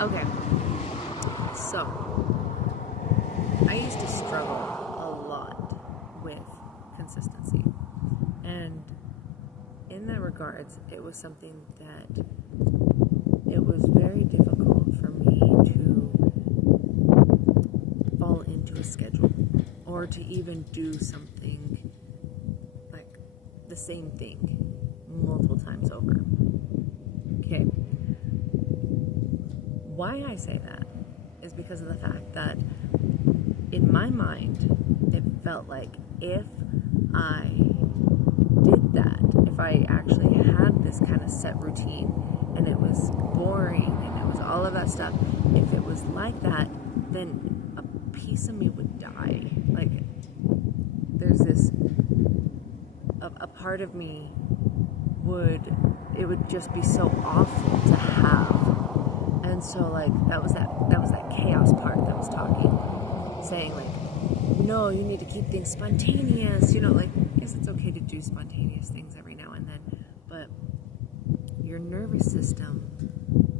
Okay, so I used to struggle a lot with consistency. And in that regards, it was something that it was very difficult for me to fall into a schedule or to even do something like the same thing multiple times over. Okay. Why I say that is because of the fact that in my mind, it felt like if I did that, if I actually had this kind of set routine and it was boring and it was all of that stuff, if it was like that, then a piece of me would die. Like, there's this, a part of me it would just be so awful to have. And so like that was that chaos part that was talking, saying like, no, you need to keep things spontaneous, like, yes, it's okay to do spontaneous things every now and then, but your nervous system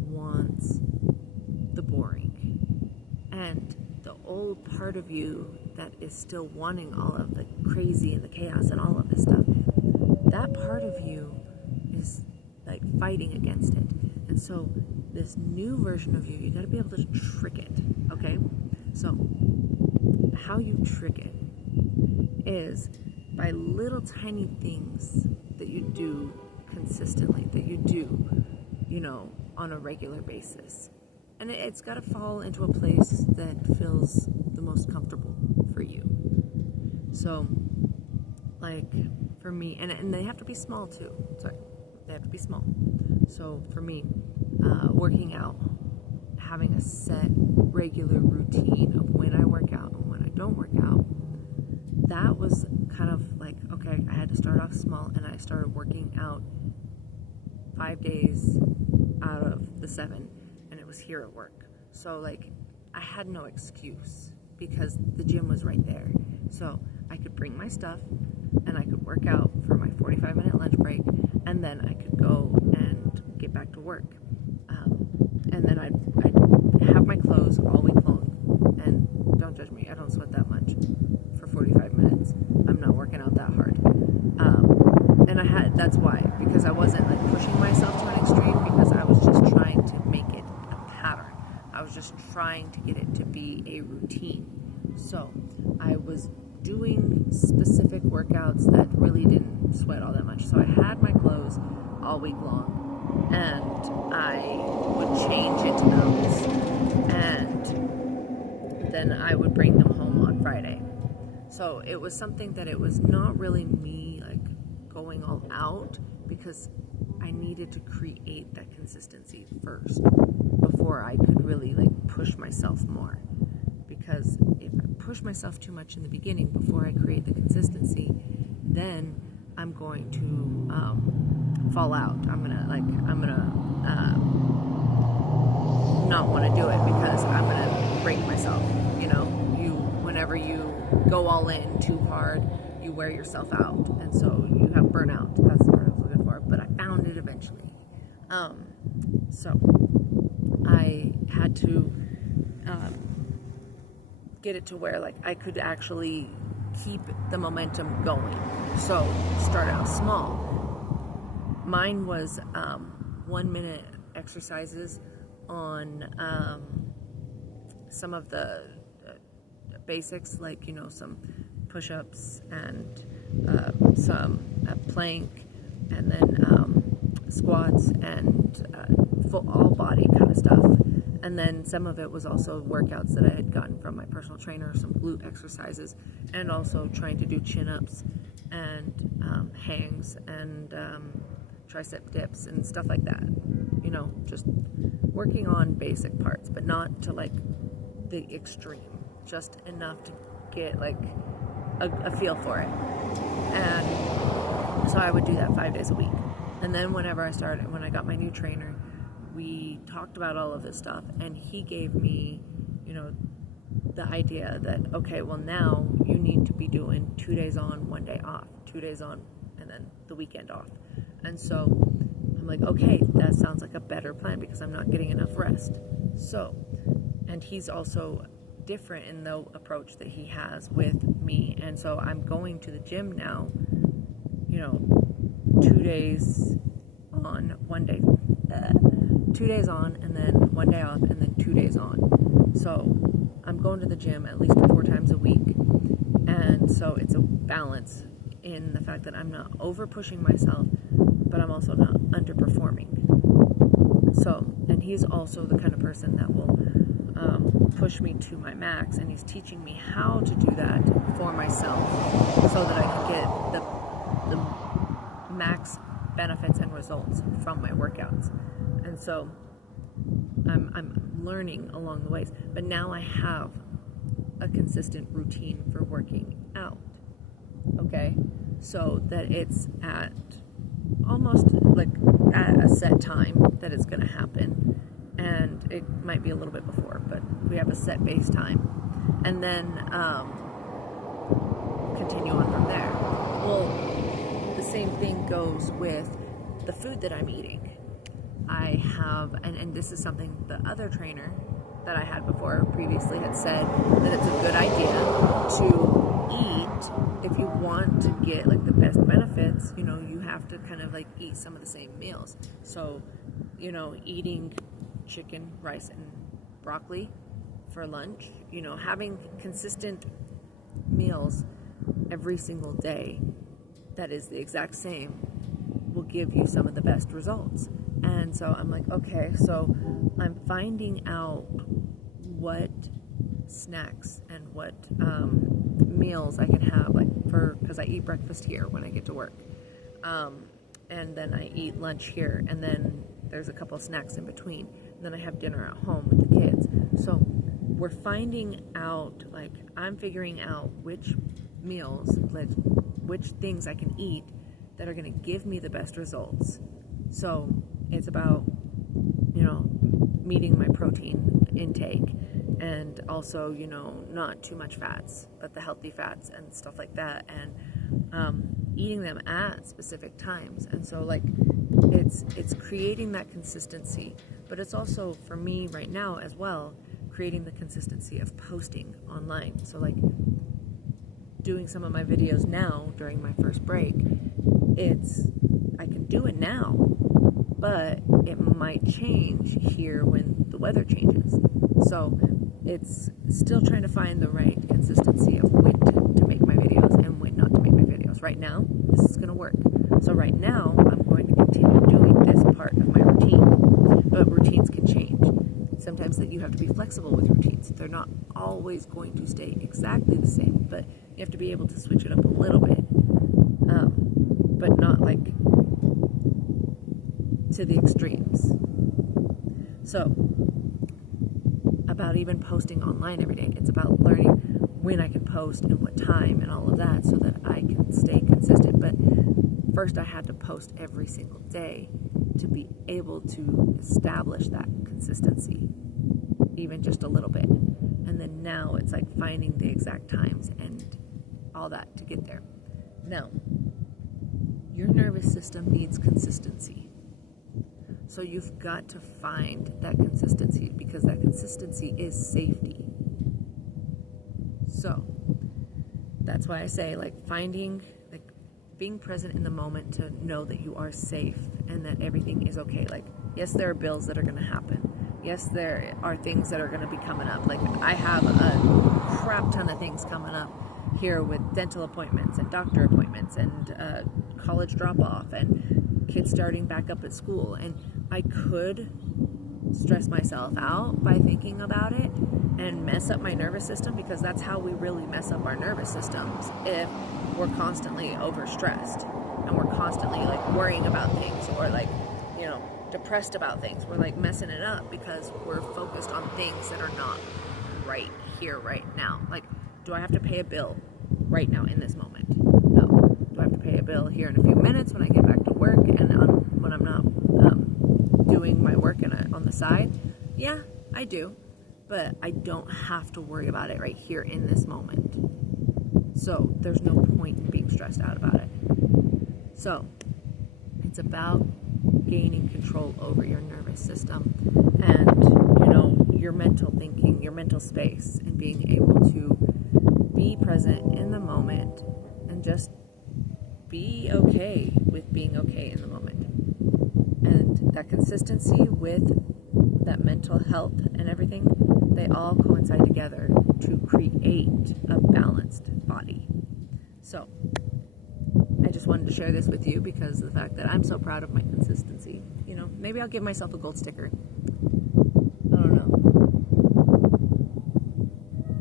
wants the boring. And the old part of you that is still wanting all of the crazy and the chaos and all of this stuff, that part of you is like fighting against it. And so this new version of you got to be able to trick it, okay? So how you trick it is by little tiny things that you do consistently, that you do, on a regular basis. And it's got to fall into a place that feels the most comfortable for you. So, like, for me, and they have to be small too. Sorry, they have to be small. So, for me, working out, having a set, regular routine of when I work out and when I don't work out, that was kind of like, okay, I had to start off small, and I started working out 5 days out of the 7, and it was here at work. So like, I had no excuse because the gym was right there. So I could bring my stuff and I could work out for my 45-minute lunch break, and then I could go and get back to work. And then I'd have my clothes all week long. And don't judge me, I don't sweat that much for 45 minutes. I'm not working out that hard. And that's why, because I wasn't like pushing myself to an extreme, because I was just trying to make it a pattern. I was just trying to get it to be a routine. So I was doing specific workouts that really didn't sweat all that much. So I had my clothes all week long, and I would change into those, and then I would bring them home on Friday. So it was something that it was not really me like going all out, because I needed to create that consistency first before I could really like push myself more. Because if I push myself too much in the beginning before I create the consistency, then I'm going to fall out. I'm gonna not want to do it, because I'm gonna break myself. Whenever you go all in too hard, you wear yourself out, and so you have burnout. That's the word I was looking for, but I found it eventually. So I had to get it to where like I could actually keep the momentum going. So start out small. Mine was 1 minute exercises on some of the basics, like some push-ups and some plank, and then squats and full all body kind of stuff. And then some of it was also workouts that I had gotten from my personal trainer, some glute exercises, and also trying to do chin-ups and hangs and tricep dips and stuff like that. Just working on basic parts, but not to like the extreme, just enough to get like a feel for it. And so I would do that 5 days a week. And then when I got my new trainer, we talked about all of this stuff, and he gave me, the idea that, okay, well, now you need to be doing 2 days on, 1 day off, 2 days on, and then the weekend off. And so I'm like, okay, that sounds like a better plan because I'm not getting enough rest. So, and he's also different in the approach that he has with me. And so I'm going to the gym now, 2 days on, 1 day, 2 days on, and then 1 day off, and then 2 days on. So I'm going to the gym at least 4 times a week. And so it's a balance in the fact that I'm not over pushing myself, but I'm also not underperforming. So, and he's also the kind of person that will push me to my max, and he's teaching me how to do that for myself so that I can get the max benefits and results from my workouts. And so I'm learning along the ways, but now I have a consistent routine for working out. Okay, so that it's at almost like at a set time that it's going to happen, and it might be a little bit before, but we have a set base time, and then continue on from there. Well, the same thing goes with the food that I'm eating. I have, and this is something the other trainer that I had before previously had said, that it's a good idea to eat, if you want to get like the best benefits, you have to kind of like eat some of the same meals. So, eating chicken, rice, and broccoli for lunch, having consistent meals every single day that is the exact same will give you some of the best results. And so I'm like, okay, so I'm finding out what snacks and what meals I can have, because I eat breakfast here when I get to work, and then I eat lunch here, and then there's a couple of snacks in between, and then I have dinner at home with the kids. So we're finding out, I'm figuring out which meals, which things I can eat that are going to give me the best results. So it's about, meeting my protein intake, and also, not too much fats, but the healthy fats and stuff like that, and eating them at specific times. And so it's creating that consistency, but it's also, for me right now as well, creating the consistency of posting online. So doing some of my videos now during my first break, I can do it now, but it might change here when the weather changes. So it's still trying to find the right consistency of when to make my videos and when not to make my videos. Right now, this is going to work. So right now, I'm going to continue doing this part of my routine, but routines can change. Sometimes that you have to be flexible with routines. They're not always going to stay exactly the same, but you have to be able to switch it up a little bit, but not to the extremes. So about even posting online every day, it's about learning when I can post and what time and all of that so that I can stay consistent. But first I had to post every single day to be able to establish that consistency, even just a little bit. And then now it's finding the exact times and all that to get there. Now, your nervous system needs consistency. So you've got to find that consistency, because that consistency is safety. So that's why I say finding, being present in the moment to know that you are safe and that everything is okay. Yes, there are bills that are going to happen. Yes, there are things that are going to be coming up. I have a crap ton of things coming up here with dental appointments and doctor appointments and college drop-off and kids starting back up at school. And I could stress myself out by thinking about it and mess up my nervous system, because that's how we really mess up our nervous systems, if we're constantly overstressed and we're constantly worrying about things, or depressed about things. We're messing it up because we're focused on things that are not right here, right now. Do I have to pay a bill right now in this moment? No. Do I have to pay a bill here in a few minutes when I get back to work and when I'm not doing my work on the side? Yeah, I do. But I don't have to worry about it right here in this moment. So there's no point in being stressed out about it. So it's about gaining control over your nervous system and, you know, your mental thinking, your mental space, and being able to be present in the moment and just be okay with being okay in the moment. And that consistency with that mental health and everything, they all coincide together to create a balanced body. So I just wanted to share this with you because of the fact that I'm so proud of my consistency. You know, maybe I'll give myself a gold sticker. I don't know.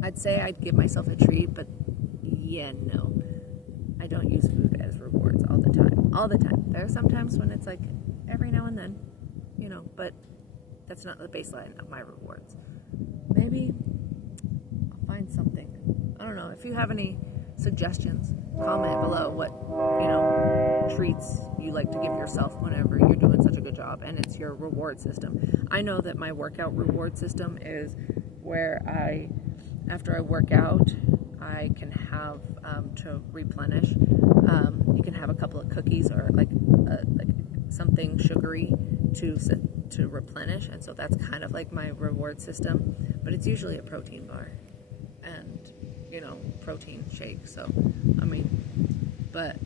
I'd say I'd give myself a treat, but yeah, no. I don't use food as rewards all the time. All the time. There are some times when it's like every now and then, you know, but that's not the baseline of my rewards. Maybe I'll find something. I don't know. If you have any suggestions, comment below what, you know, treats you like to give yourself whenever you're doing such a good job and it's your reward system. I know that my workout reward system is where after I work out, I can have to replenish. You can have a couple of cookies or like something sugary to replenish, and so that's kind of like my reward system. But it's usually a protein bar and, you know, protein shake. So I mean, but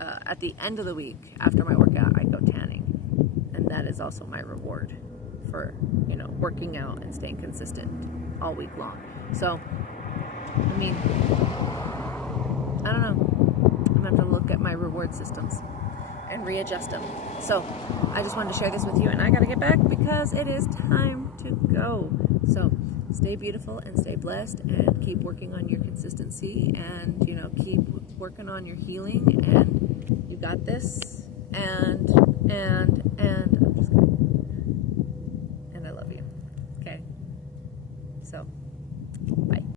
at the end of the week after my workout, I go tanning, and that is also my reward for, you know, working out and staying consistent all week long. So I mean, I don't know. I'm going to have to look at my reward systems and readjust them. So I just wanted to share this with you, and I got to get back because it is time to go. So stay beautiful and stay blessed, and keep working on your consistency, and, you know, keep working on your healing, and you got this, and I'm just kidding. And I love you. Okay? So